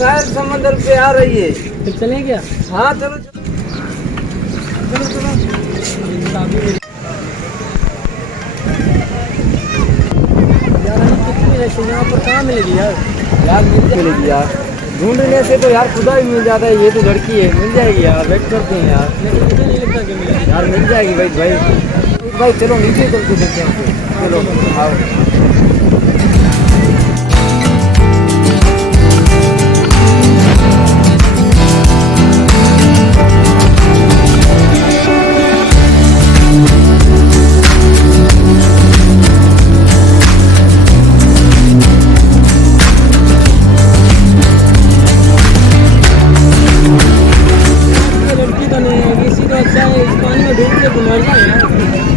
शायद समंदर पे आ रही है। फिर चले क्या? हाँ चलो चलो चलो यार अभी कितनी रश है यहाँ पर, कहाँ मिलेगी यार? यार मिलेगी यार, ढूंढने से तो यार खुदा ही मिल जाता है। ये तो लड़की है, मिल जाएगी यार, वेट करते हैं यार। लेकिन मुझे नहीं लगता कि मिलेगी यार मिल जाएगी भाई भाई भाई चलो नीचे चल के देखते हैं। चलो आओ।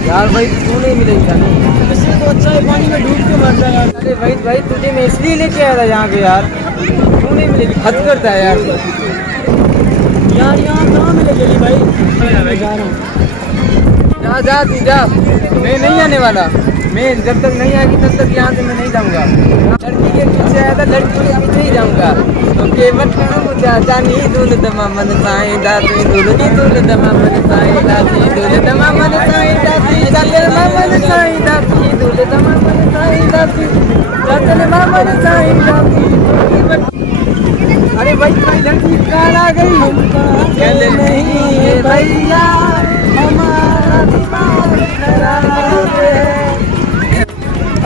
यार भाई क्यों नहीं मिलेगी जाने? इससे तो अच्छा है पानी में डूब के मर जाए यार। अरे भाई भाई तुझे मैं इसलिए लेके आया था यहाँ पे यार, क्यों नहीं मिलेगी? हद करता है यार। यार यहाँ कहाँ मिलेगी भाई? मैं जा रहा हूँ। जा जा तू जा, मैं नहीं आने वाला। मैं जब तक नहीं आएगी तब तक यहाँ से मैं नहीं जाऊँगा। लड़की के पीछे आया था, लड़की के पीछे ही जाऊँगा। तो केवल चाचा नहीं दूल दमा मन साईं दाती दूल की दूल दमा मन साईं दाती दूल दमा मन साईं दाती चले मन साईं दाती दूल दमा मन साईं दाती चले मन साईं दाती। अरे भाई भाई लड़की कहाँ आ गई? चले नहीं है भैया हमारा दिमाग खराब है।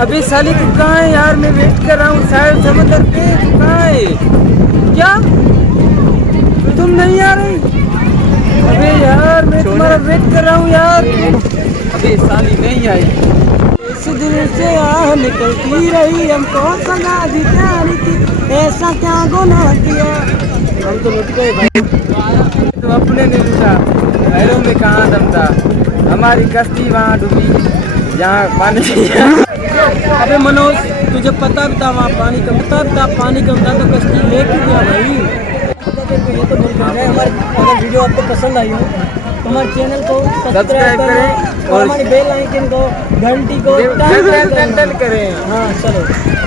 अभी साली तू कहाँ है यार? मैं वेट कर रहा हूँ शायद समंदर पे। तू कहाँ है? क्या तुम नहीं आ रही? अबे यार मैं तुम्हारा वेट कर रहा हूँ यार। अबे साली नहीं आई। इस दिल से आह निकलती रही, हमको सजा दी प्यारी की, ऐसा क्या गुनाह किया? हम तो लुट गए भाई। तो अपने ने लूटा, पैरों में कहाँ दम था? हमारी कश्ती वहाँ डूबी जहाँ पानी। अबे मनोज तुझे पता भी था वहाँ पानी कम था, पानी कम था तो कश्ती लेके गया भाई। ये तो बोल रहा है हमारी, अगर वीडियो आपको पसंद आई हो तो हमारे चैनल को सब्सक्राइब करें और हमारी बेल आइकन को घंटी को टन करें। हाँ चलो।